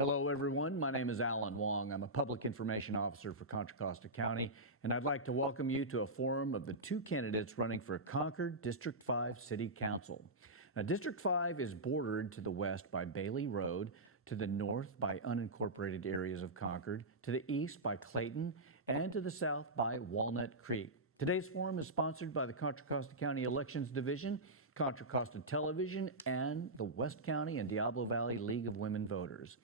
Hello, everyone. My name is Alan Wong. I'm a Public Information Officer for Contra Costa County, and I'd like to welcome you to a forum of the two candidates running for Concord District 5 City Council. Now, District 5 is bordered to the west by Bailey Road, to the north by unincorporated areas of Concord, to the east by Clayton, and to the south by Walnut Creek. Today's forum is sponsored by the Contra Costa County Elections Division, Contra Costa Television, and the West County and Diablo Valley League of Women Voters.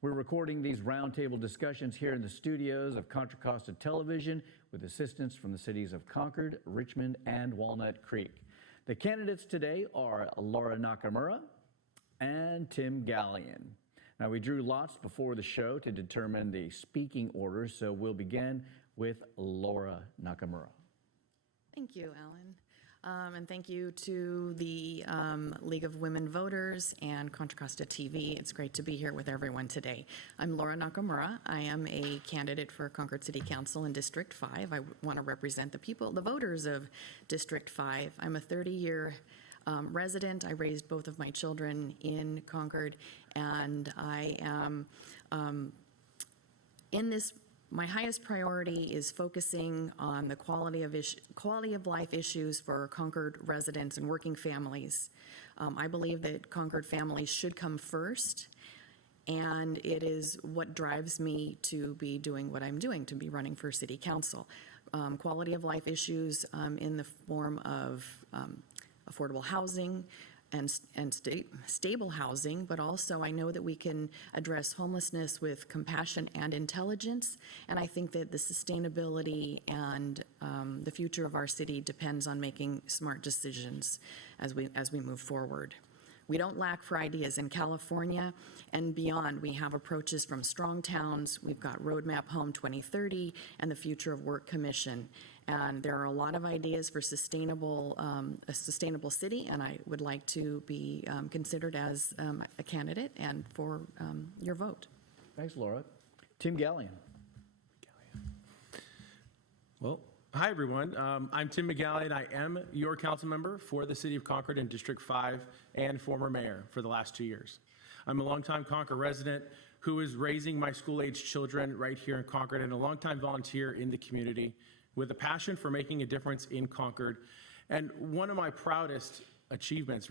We're recording these roundtable discussions here in the studios of Contra Costa Television with assistance from the cities of Concord, Richmond, and Walnut Creek. The candidates today are Laura Nakamura and Tim Gallion. Now, we drew lots before the show to determine the speaking order, so we'll begin with Laura Nakamura. Thank you, Alan. And thank you to the League of Women Voters and Contra Costa TV. It's great to be here with everyone today. I'm Laura Nakamura. I am a candidate for Concord City Council in District 5. I want to represent the people, the voters of District 5. I'm a 30-year resident. I raised both of my children in Concord, and I am in this. My highest priority is focusing on the quality of life issues for Concord residents and working families. I believe that Concord families should come first, and it is what drives me to be doing what I'm doing, to be running for City Council. Quality of life issues in the form of affordable housing, and stable housing, but also I know that we can address homelessness with compassion and intelligence, and I think that the sustainability and the future of our city depends on making smart decisions as we move forward. We don't lack for ideas. In California and beyond, we have approaches from strong towns. We've got Roadmap Home 2030 and the Future of Work Commission. And there are a lot of ideas for a sustainable city, and I would like to be considered as a candidate and for your vote. Thanks, Laura. Tim Gallion. Well, hi, everyone. I'm Tim McGallion. I am your council member for the City of Concord in District 5 and former mayor for the last 2 years. I'm a longtime Concord resident who is raising my school-aged children right here in Concord and a longtime volunteer in the community with a passion for making a difference in Concord. And one of my proudest achievements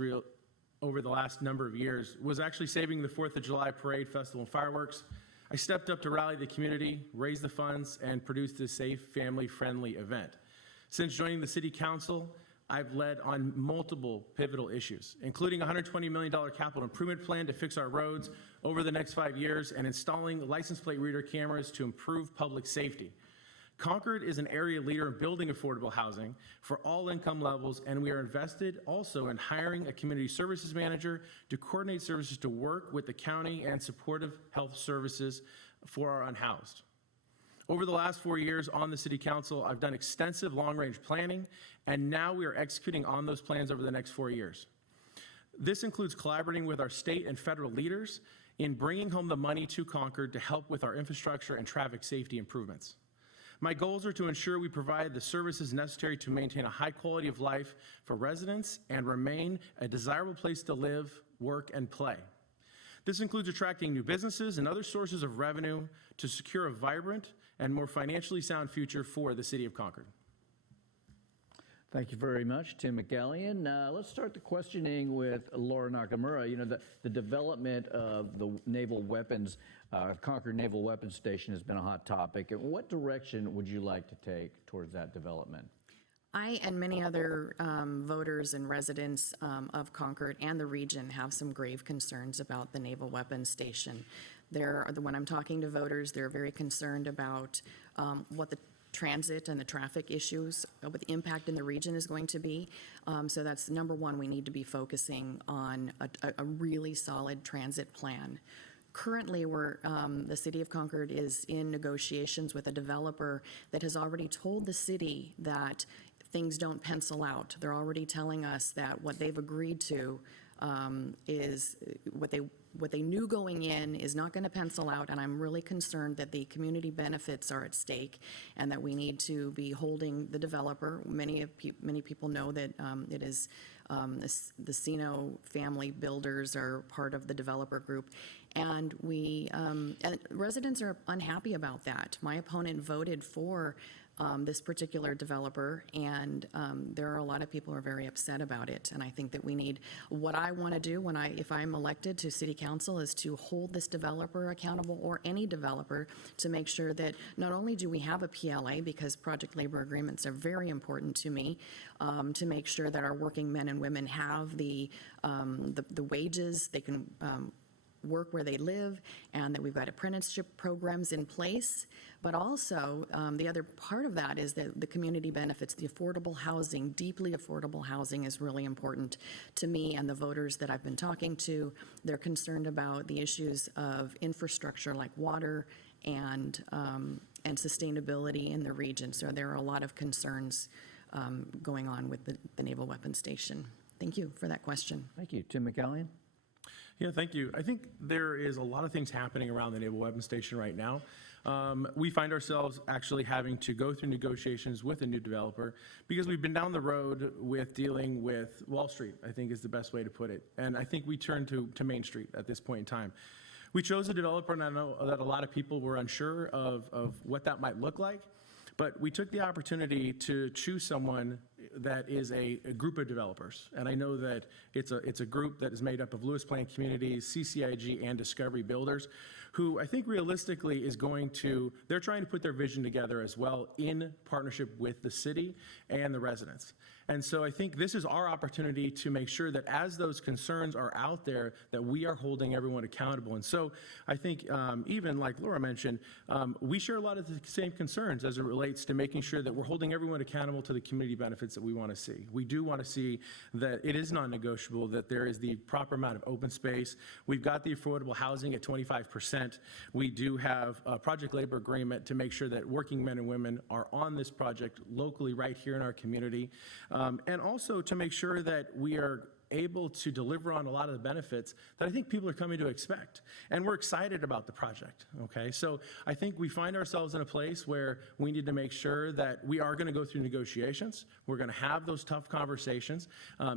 over the last number of years was actually saving the 4th of July parade, festival, and fireworks. I stepped up to rally the community, raise the funds, and produce this safe, family-friendly event. Since joining the City Council, I've led on multiple pivotal issues, including a $120 million capital improvement plan to fix our roads over the next 5 years and installing license plate reader cameras to improve public safety. Concord is an area leader in building affordable housing for all income levels, and we are invested also in hiring a community services manager to coordinate services to work with the county and supportive health services for our unhoused. Over the last 4 years on the City Council, I've done extensive long-range planning, and now we are executing on those plans over the next 4 years. This includes collaborating with our state and federal leaders in bringing home the money to Concord to help with our infrastructure and traffic safety improvements. My goals are to ensure we provide the services necessary to maintain a high quality of life for residents and remain a desirable place to live, work, and play. This includes attracting new businesses and other sources of revenue to secure a vibrant and more financially sound future for the City of Concord. Thank you very much, Tim McGallion. Let's start the questioning with Laura Nakamura. You know, the development of the naval weapons, Concord Naval Weapons Station has been a hot topic. What direction would you like to take towards that development? I and many other voters and residents of Concord and the region have some grave concerns about the Naval Weapons Station. When I'm talking to voters, they're very concerned about what the transit and the traffic issues, what the impact in the region is going to be. So that's number one, we need to be focusing on a really solid transit plan. Currently, the City of Concord is in negotiations with a developer that has already told the city that things don't pencil out. They're already telling us that what they've agreed to is what they knew going in is not going to pencil out, and I'm really concerned that the community benefits are at stake and that we need to be holding the developer. Many people know that it is The Sino family builders are part of the developer group. And and residents are unhappy about that. My opponent voted for this particular developer, and there are a lot of people who are very upset about it. And I think that what I want to do if I'm elected to city council is to hold this developer accountable, or any developer, to make sure that not only do we have a PLA, because project labor agreements are very important to me, to make sure that our working men and women have the wages, they can work where they live, and that we've got apprenticeship programs in place. But also, the other part of that is that the community benefits, the affordable housing, deeply affordable housing is really important to me and the voters that I've been talking to. They're concerned about the issues of infrastructure like water and sustainability in the region. So there are a lot of concerns going on with the Naval Weapons Station. Thank you for that question. Thank you. Tim McCallion? Yeah, thank you. I think there is a lot of things happening around the Naval Weapons Station right now. We find ourselves actually having to go through negotiations with a new developer because we've been down the road with dealing with Wall Street, I think is the best way to put it. And I think we turned to Main Street at this point in time. We chose a developer, and I know that a lot of people were unsure of what that might look like. But we took the opportunity to choose someone that is a group of developers. And I know that it's a group that is made up of Lewis Plan Communities, CCIG, and Discovery Builders, who I think realistically is they're trying to put their vision together as well in partnership with the city and the residents. And so I think this is our opportunity to make sure that as those concerns are out there, that we are holding everyone accountable. And so I think even like Laura mentioned, we share a lot of the same concerns as it relates to making sure that we're holding everyone accountable to the community benefits that we want to see. We do want to see that it is non-negotiable, that there is the proper amount of open space. We've got the affordable housing at 25%. We do have a project labor agreement to make sure that working men and women are on this project locally right here in our community. And also to make sure that we are able to deliver on a lot of the benefits that I think people are coming to expect. And we're excited about the project, okay? So I think we find ourselves in a place where we need to make sure that we are gonna go through negotiations. We're gonna have those tough conversations.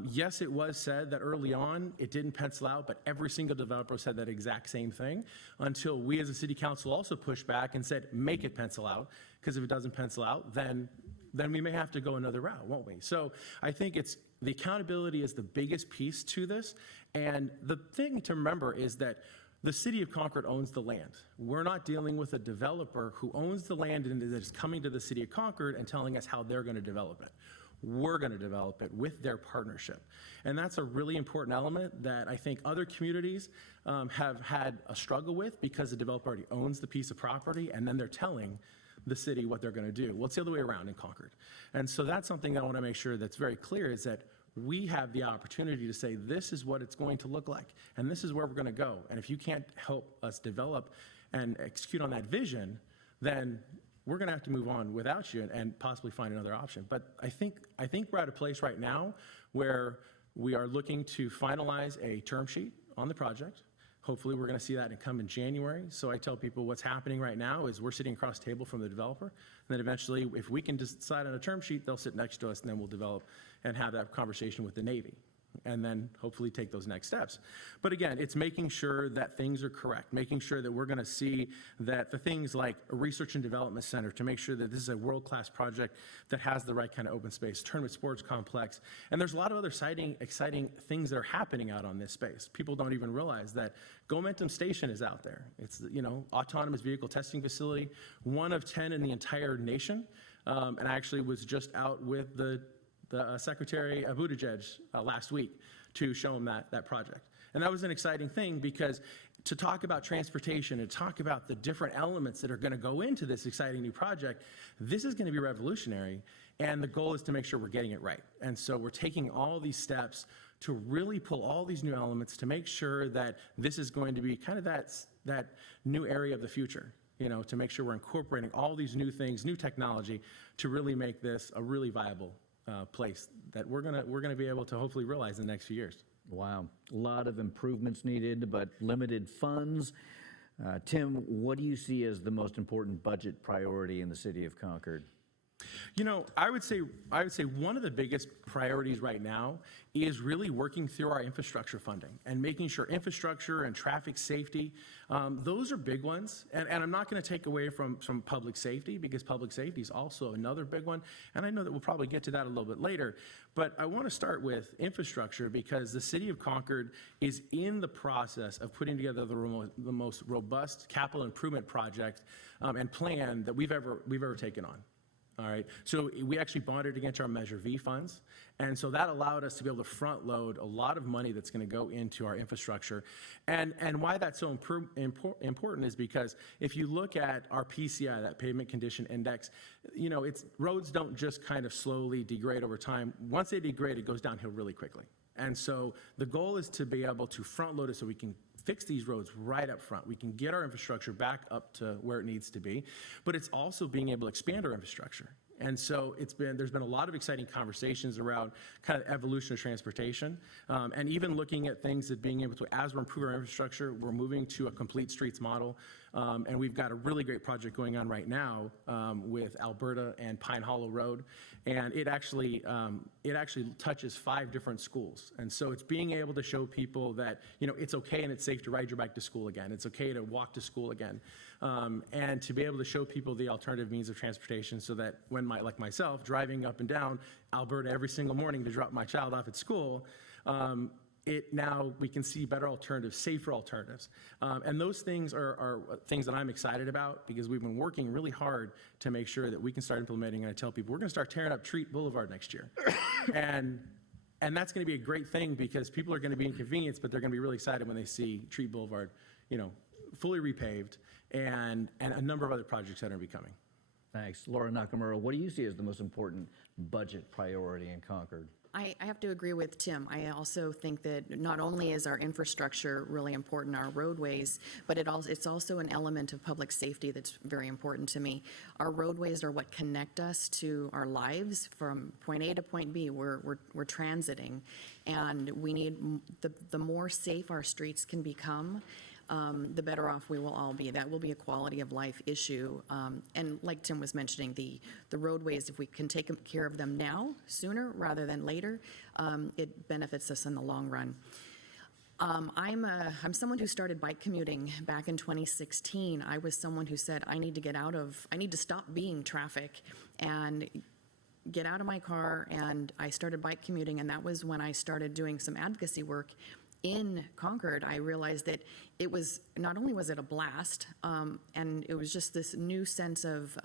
Yes, it was said that early on, it didn't pencil out, but every single developer said that exact same thing until we as a city council also pushed back and said, make it pencil out, because if it doesn't pencil out, then we may have to go another route, won't we? So I think the accountability is the biggest piece to this. And the thing to remember is that the city of Concord owns the land. We're not dealing with a developer who owns the land and is coming to the city of Concord and telling us how they're going to develop it. We're going to develop it with their partnership. And that's a really important element that I think other communities have had a struggle with because the developer already owns the piece of property and then they're telling the city what they're going to do. Well, it's the other way around in Concord. And so that's something that I want to make sure that's very clear, is that we have the opportunity to say, this is what it's going to look like, and this is where we're going to go. And if you can't help us develop and execute on that vision, then we're going to have to move on without you and possibly find another option. But I think we're at a place right now where we are looking to finalize a term sheet on the project. Hopefully, we're going to see that come in January. So I tell people what's happening right now is we're sitting across the table from the developer. And then eventually, if we can decide on a term sheet, they'll sit next to us, and then we'll develop and have that conversation with the Navy. And then hopefully take those next steps. But again, it's making sure that things are correct, making sure that we're going to see that the things like a research and development center, to make sure that this is a world-class project that has the right kind of open space, tournament sports complex. And there's a lot of other exciting things that are happening out on this space. People don't even realize that Gomentum Station is out there. It's, autonomous vehicle testing facility, one of 10 in the entire nation. And I actually was just out with the Secretary Buttigieg last week to show him that project. And that was an exciting thing because to talk about transportation and talk about the different elements that are going to go into this exciting new project, this is going to be revolutionary. And the goal is to make sure we're getting it right. And so we're taking all these steps to really pull all these new elements to make sure that this is going to be kind of that new area of the future. To make sure we're incorporating all these new things, new technology, to really make this a really viable place that we're gonna be able to hopefully realize in the next few years. Wow, a lot of improvements needed, but limited funds. Tim, what do you see as the most important budget priority in the city of Concord? I would say one of the biggest priorities right now is really working through our infrastructure funding and making sure infrastructure and traffic safety, those are big ones. And I'm not going to take away from public safety, because public safety is also another big one. And I know that we'll probably get to that a little bit later. But I want to start with infrastructure, because the city of Concord is in the process of putting together the most robust capital improvement project and plan that we've ever taken on. All right, so we actually bonded against our Measure V funds, and so that allowed us to be able to front load a lot of money that's going to go into our infrastructure. And why that's so important is because if you look at our PCI, that pavement condition index, roads don't just kind of slowly degrade over time. Once they degrade, it goes downhill really quickly. And so the goal is to be able to front load it so we can fix these roads right up front. We can get our infrastructure back up to where it needs to be, but it's also being able to expand our infrastructure. And so there's been a lot of exciting conversations around kind of evolution of transportation, and even looking at things that being able to, as we're improving our infrastructure, we're moving to a complete streets model. And we've got a really great project going on right now with Alberta and Pine Hollow Road. And it actually touches 5 different schools. And so it's being able to show people that, it's okay and it's safe to ride your bike to school again. It's okay to walk to school again. And to be able to show people the alternative means of transportation, so that when like myself, driving up and down Alberta every single morning to drop my child off at school, now we can see better alternatives, safer alternatives. And those things are things that I'm excited about, because we've been working really hard to make sure that we can start implementing. And I tell people, we're going to start tearing up Treat Boulevard next year. and that's going to be a great thing, because people are going to be inconvenienced, but they're going to be really excited when they see Treat Boulevard, fully repaved, and a number of other projects that are becoming. Thanks. Laura Nakamura, what do you see as the most important budget priority in Concord? I have to agree with Tim. I also think that not only is our infrastructure really important, our roadways, but it's also an element of public safety that's very important to me. Our roadways are what connect us to our lives from point A to point B. We're transiting, and we need the more safe our streets can become, the better off we will all be. That will be a quality of life issue. And like Tim was mentioning, the roadways, if we can take care of them now, sooner rather than later, it benefits us in the long run. I'm someone who started bike commuting back in 2016. I was someone who said, I need to stop being traffic and get out of my car, and I started bike commuting, and that was when I started doing some advocacy work in Concord. I realized that it was, not only was it a blast, and it was just this new sense of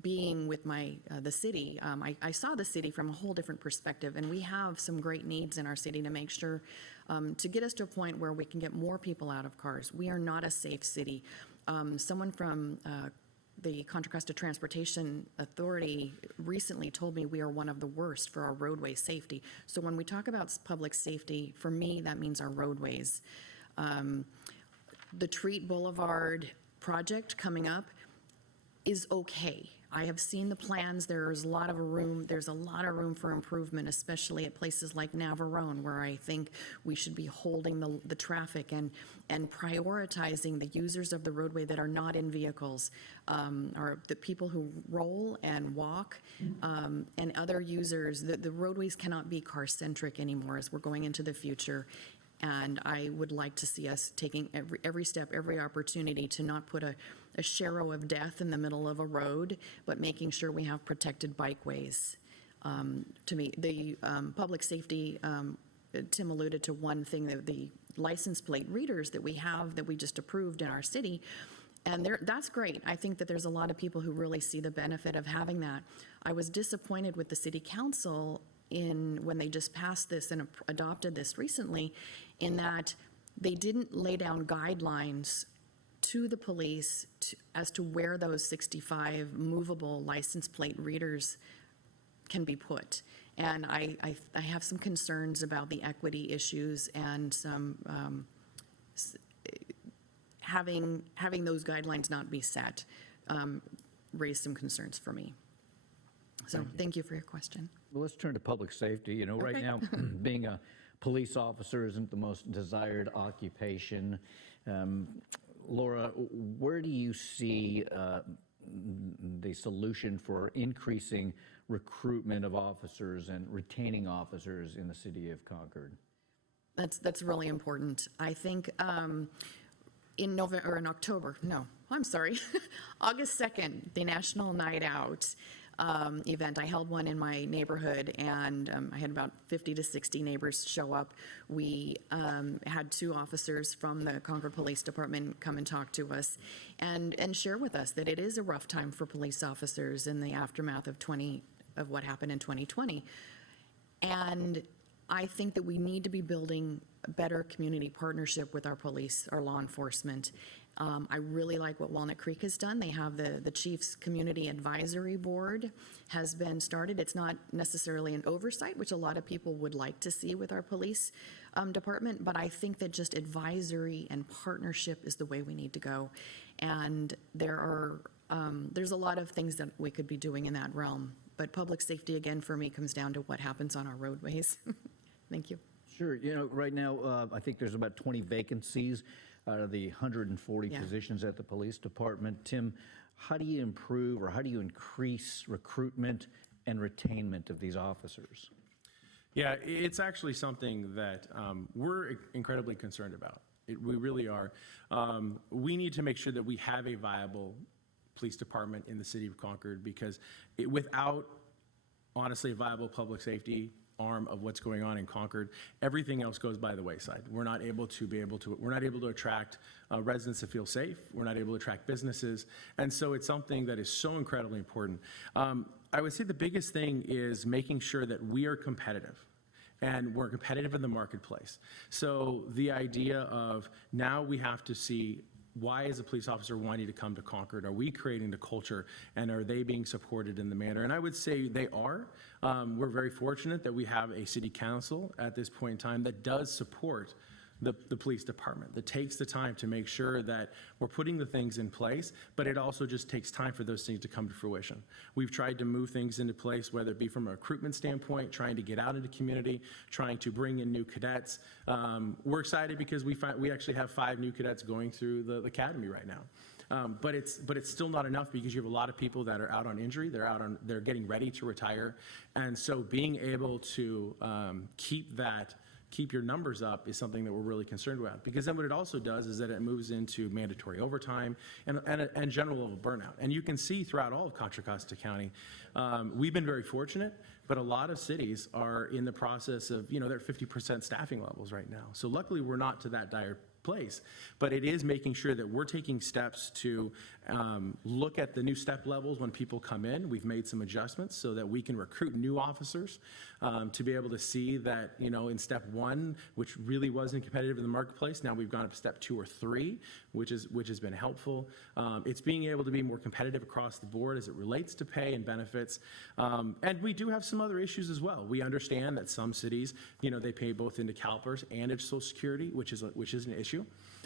being with the city. I saw the city from a whole different perspective, and we have some great needs in our city to make sure, to get us to a point where we can get more people out of cars. We are not a safe city. Someone from the Contra Costa Transportation Authority recently told me we are one of the worst for our roadway safety. So when we talk about public safety, for me, that means our roadways. The Treat Boulevard project coming up is okay. I have seen the plans. There's a lot of room for improvement, especially at places like Navarone, where I think we should be holding the traffic and prioritizing the users of the roadway that are not in vehicles, or the people who roll and walk, and other users. The roadways cannot be car-centric anymore as we're going into the future. And I would like to see us taking every step, every opportunity to not put a sharrow of death in the middle of a road, but making sure we have protected bikeways. To me, the public safety, Tim alluded to one thing, the license plate readers that we have, that we just approved in our city. And that's great. I think that there's a lot of people who really see the benefit of having that. I was disappointed with the city council when they just passed this and adopted this recently, in that they didn't lay down guidelines to the police as to where those 65 movable license plate readers can be put. And I have some concerns about the equity issues, and some having those guidelines not be set raised some concerns for me. So thank you for your question. Well, let's turn to public safety. Right now, being a police officer isn't the most desired occupation. Laura, where do you see the solution for increasing recruitment of officers and retaining officers in the city of Concord? That's really important. I think in November, or in October, no, I'm sorry, August 2nd, the National Night Out event. I held one in my neighborhood, and I had about 50 to 60 neighbors show up. We had 2 officers from the Concord Police Department come and talk to us and share with us that it is a rough time for police officers in the aftermath of what happened in 2020. And I think that we need to be building a better community partnership with our police, our law enforcement. I really like what Walnut Creek has done. They have the Chiefs Community Advisory Board has been started. It's not necessarily an oversight, which a lot of people would like to see with our police department, but I think that just advisory and partnership is the way we need to go. And there's a lot of things that we could be doing in that realm. But public safety, again, for me, comes down to what happens on our roadways. Thank you. Sure. You know, right now, I think there's about 20 vacancies out of the 140 Yeah. positions at the police department. Tim, how do you improve or how do you increase recruitment and retainment of these officers? Yeah, it's actually something that we're incredibly concerned about. We really are. We need to make sure that we have a viable police department in the city of Concord, because without, honestly, a viable public safety arm of what's going on in Concord, everything else goes by the wayside. We're not able to attract residents to feel safe. We're not able to attract businesses. And so it's something that is so incredibly important. I would say the biggest thing is making sure that we are competitive. And we're competitive in the marketplace. So the idea of now we have to see, why is a police officer wanting to come to Concord? Are we creating the culture, and are they being supported in the manner? And I would say they are. We're very fortunate that we have a city council at this point in time that does support the police department, that takes the time to make sure that we're putting the things in place, but it also just takes time for those things to come to fruition. We've tried to move things into place, whether it be from a recruitment standpoint, trying to get out into community, trying to bring in new cadets. We're excited because we actually have 5 new cadets going through the academy right now. But it's still not enough, because you have a lot of people that are out on injury, they're getting ready to retire. And so being able to keep your numbers up is something that we're really concerned about, because then what it also does is that it moves into mandatory overtime and general level burnout. And you can see throughout all of Contra Costa County, we've been very fortunate, but a lot of cities are in the process of, they're at 50% staffing levels right now. So luckily we're not to that dire place, but it is making sure that we're taking steps to look at the new step levels when people come in. We've made some adjustments so that we can recruit new officers to be able to see that, in step 1, which really wasn't competitive in the marketplace, now we've gone up to step 2 or 3, which has been helpful. It's being able to be more competitive across the board as it relates to pay and benefits. And we do have some other issues as well. We understand that some cities, they pay both into CalPERS and into Social Security, which is an issue.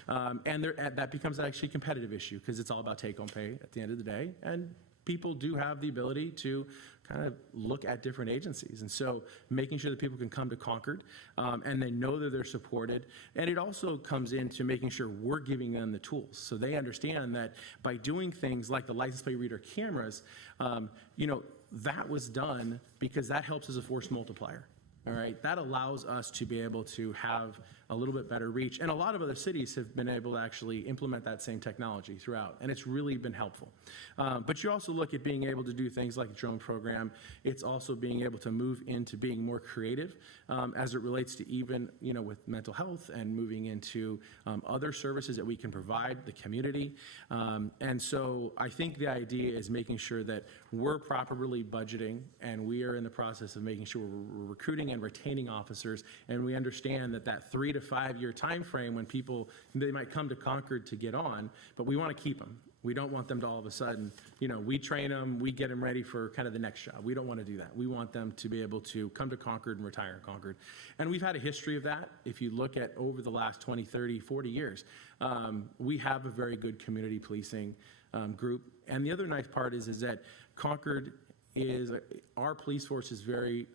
And that becomes actually a competitive issue, because it's all about take-home pay at the end of the day. And people do have the ability to kind of look at different agencies. And so making sure that people can come to Concord and they know that they're supported. And it also comes into making sure we're giving them the tools, so they understand that by doing things like the license plate reader cameras, that was done because that helps as a force multiplier. All right, that allows us to be able to have a little bit better reach. And a lot of other cities have been able to actually implement that same technology throughout, and it's really been helpful. But you also look at being able to do things like the drone program. It's also being able to move into being more creative as it relates to even, with mental health, and moving into other services that we can provide the community. And so I think the idea is making sure that we're properly budgeting, and we are in the process of making sure we're recruiting and retaining officers, and we understand that 3 to 5 year time frame when they might come to Concord to get on, but we want to keep them. We don't want them to all of a sudden, we train them, we get them ready for kind of the next job. We don't want to do that. We want them to be able to come to Concord and retire in Concord. And we've had a history of that. If you look at over the last 20, 30, 40 years, we have a very good community policing group. And the other nice part is that Concord our police force is very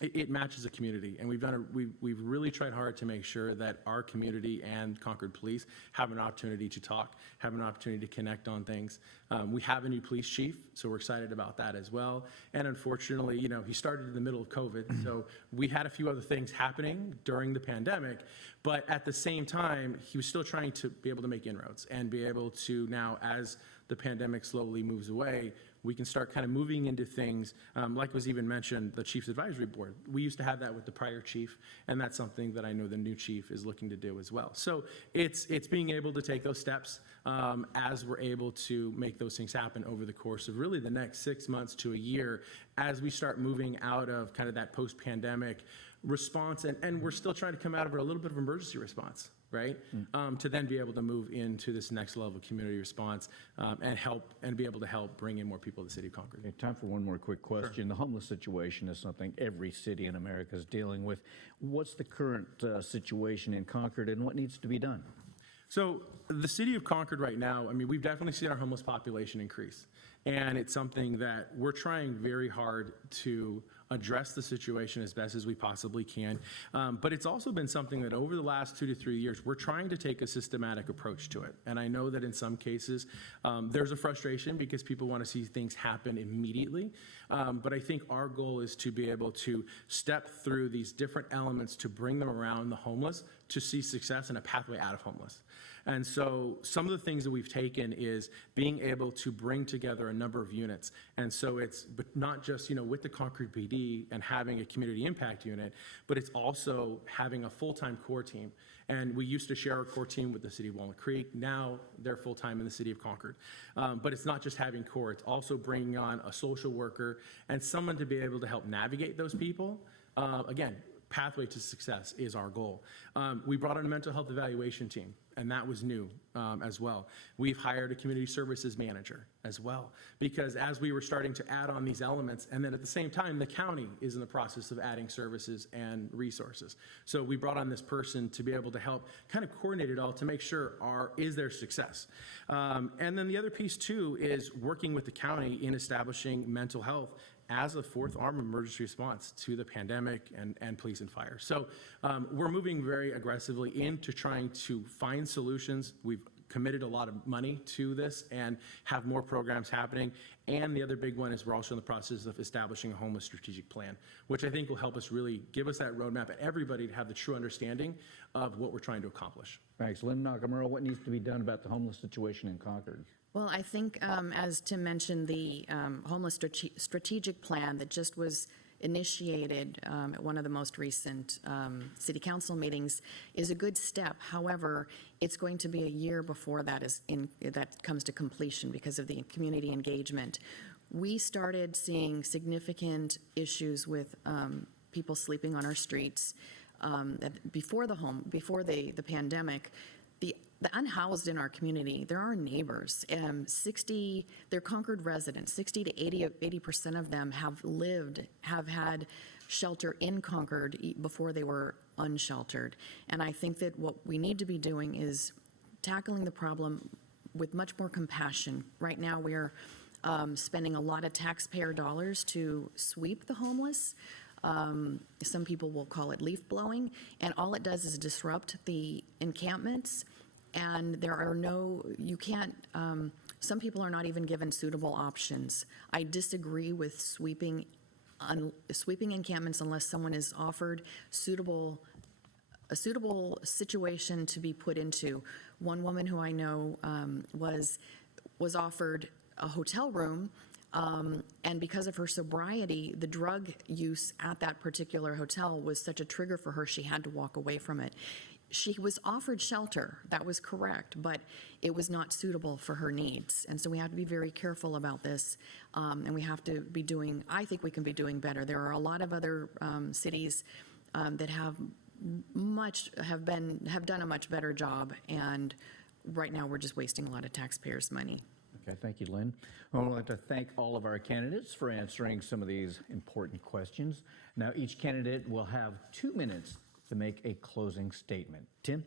it matches the community, and we've really tried hard to make sure that our community and Concord Police have an opportunity to talk, have an opportunity to connect on things. We have a new police chief, so we're excited about that as well. And unfortunately, he started in the middle of COVID, so we had a few other things happening during the pandemic, but at the same time, he was still trying to be able to make inroads and be able to now, as the pandemic slowly moves away, we can start kind of moving into things, like was even mentioned, the Chief's Advisory Board. We used to have that with the prior chief, and that's something that I know the new chief is looking to do as well. So it's being able to take those steps as we're able to make those things happen over the course of really the next 6 months to a year as we start moving out of kind of that post-pandemic response, and we're still trying to come out of a little bit of emergency response, right? To then be able to move into this next level of community response and be able to help bring in more people to the city of Concord. Okay, time for one more quick question. Sure. The homeless situation is something every city in America is dealing with. What's the current situation in Concord, and what needs to be done? So the city of Concord right now, we've definitely seen our homeless population increase. And it's something that we're trying very hard to address the situation as best as we possibly can. But it's also been something that over the last 2 to 3 years, we're trying to take a systematic approach to it. And I know that in some cases, there's a frustration because people want to see things happen immediately. But I think our goal is to be able to step through these different elements to bring them around the homeless to see success and a pathway out of homeless. And so some of the things that we've taken is being able to bring together a number of units. And so but not just, with the Concord PD and having a community impact unit, but it's also having a full-time core team. And we used to share our core team with the city of Walnut Creek. Now they're full-time in the city of Concord. But it's not just having core, it's also bringing on a social worker and someone to be able to help navigate those people. Again, pathway to success is our goal. We brought in a mental health evaluation team, and that was new as well. We've hired a community services manager as well, because as we were starting to add on these elements, and then at the same time, the county is in the process of adding services and resources. So we brought on this person to be able to help kind of coordinate it all to make sure is there success. And then the other piece too is working with the county in establishing mental health as a fourth arm of emergency response to the pandemic and police and fire. So we're moving very aggressively into trying to find solutions. We've committed a lot of money to this and have more programs happening. And the other big one is we're also in the process of establishing a homeless strategic plan, which I think will help us really give us that roadmap and everybody to have the true understanding of what we're trying to accomplish. Thanks. Lynn Nakamura, what needs to be done about the homeless situation in Concord? Well, I think, as Tim mentioned, the homeless strategic plan that just was initiated at one of the most recent city council meetings is a good step. However, it's going to be a year before that comes to completion because of the community engagement. We started seeing significant issues with people sleeping on our streets before the pandemic. The unhoused in our community, they're our neighbors. They're Concord residents. 60 to 80% of them have had shelter in Concord before they were unsheltered. And I think that what we need to be doing is tackling the problem with much more compassion. Right now, we're spending a lot of taxpayer dollars to sweep the homeless. Some people will call it leaf blowing, and all it does is disrupt the encampments. And some people are not even given suitable options. I disagree with sweeping encampments unless someone is offered a suitable situation to be put into. One woman who I know was offered a hotel room, and because of her sobriety, the drug use at that particular hotel was such a trigger for her, she had to walk away from it. She was offered shelter, that was correct, but it was not suitable for her needs. And so we have to be very careful about this, and we have to be I think we can be doing better. There are a lot of other cities that have done a much better job, and right now we're just wasting a lot of taxpayers' money. Okay, thank you, Lynn. I would like to thank all of our candidates for answering some of these important questions. Now, each candidate will have 2 minutes to make a closing statement. Tim?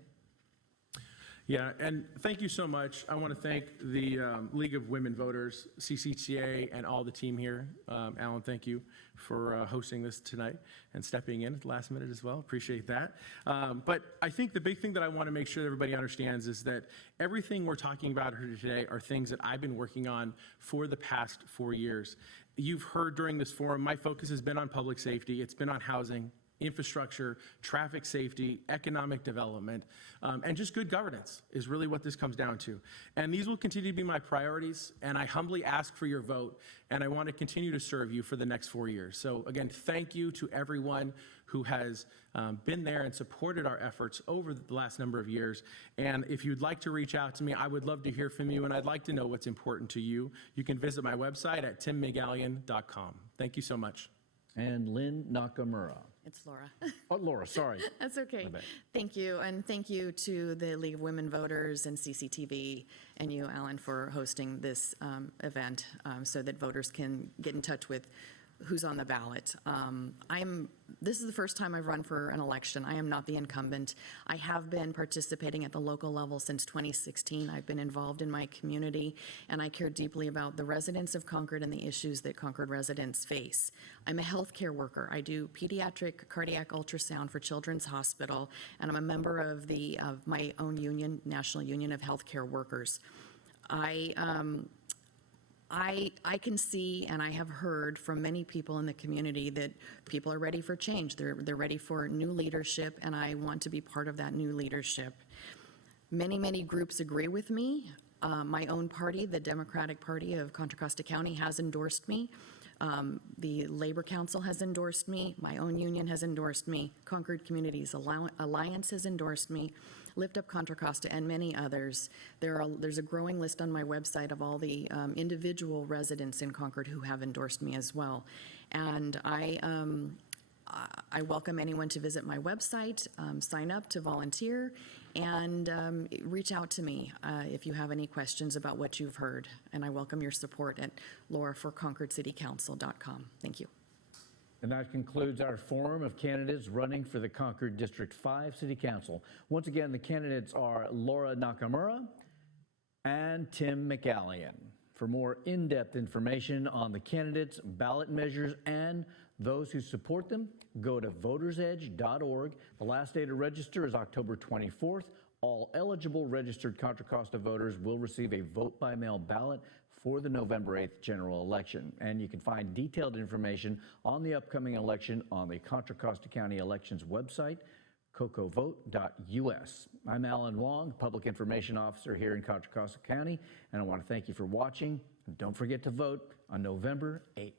Yeah, and thank you so much. I want to thank the League of Women Voters, CCTA, and all the team here. Alan, thank you for hosting this tonight and stepping in at the last minute as well. Appreciate that. But I think the big thing that I want to make sure that everybody understands is that everything we're talking about here today are things that I've been working on for the past 4 years. You've heard during this forum, my focus has been on public safety. It's been on housing, infrastructure, traffic safety, economic development, and just good governance is really what this comes down to. And these will continue to be my priorities, and I humbly ask for your vote, and I want to continue to serve you for the next 4 years. So again, thank you to everyone who has been there and supported our efforts over the last number of years. And if you'd like to reach out to me, I would love to hear from you, and I'd like to know what's important to you. You can visit my website at timmcgallion.com. Thank you so much. And Lynn Nakamura. It's Laura. Oh, Laura, sorry. That's okay. My bad. Thank you, and thank you to the League of Women Voters and CCTV and you, Alan, for hosting this event so that voters can get in touch with who's on the ballot. This is the first time I've run for an election. I am not the incumbent. I have been participating at the local level since 2016. I've been involved in my community, and I care deeply about the residents of Concord and the issues that Concord residents face. I'm a healthcare worker. I do pediatric cardiac ultrasound for Children's Hospital, and I'm a member of my own union, National Union of Healthcare Workers. I can see, and I have heard from many people in the community that people are ready for change. They're ready for new leadership, and I want to be part of that new leadership. Many groups agree with me. My own party, the Democratic Party of Contra Costa County, has endorsed me. The Labor Council has endorsed me. My own union has endorsed me. Concord Communities Alliance has endorsed me. Lift Up Contra Costa, and many others. There's a growing list on my website of all the individual residents in Concord who have endorsed me as well. And I welcome anyone to visit my website, sign up to volunteer, and reach out to me if you have any questions about what you've heard. And I welcome your support at lauraforconcordcitycouncil.com. Thank you. And that concludes our forum of candidates running for the Concord District 5 City Council. Once again, the candidates are Laura Nakamura and Tim McGallion. For more in-depth information on the candidates, ballot measures, and those who support them, go to votersedge.org. The last day to register is October 24th. All eligible registered Contra Costa voters will receive a vote-by-mail ballot for the November 8th general election. And you can find detailed information on the upcoming election on the Contra Costa County Elections website, cocovote.us. I'm Alan Wong, Public Information Officer here in Contra Costa County, and I want to thank you for watching. And don't forget to vote on November 8th.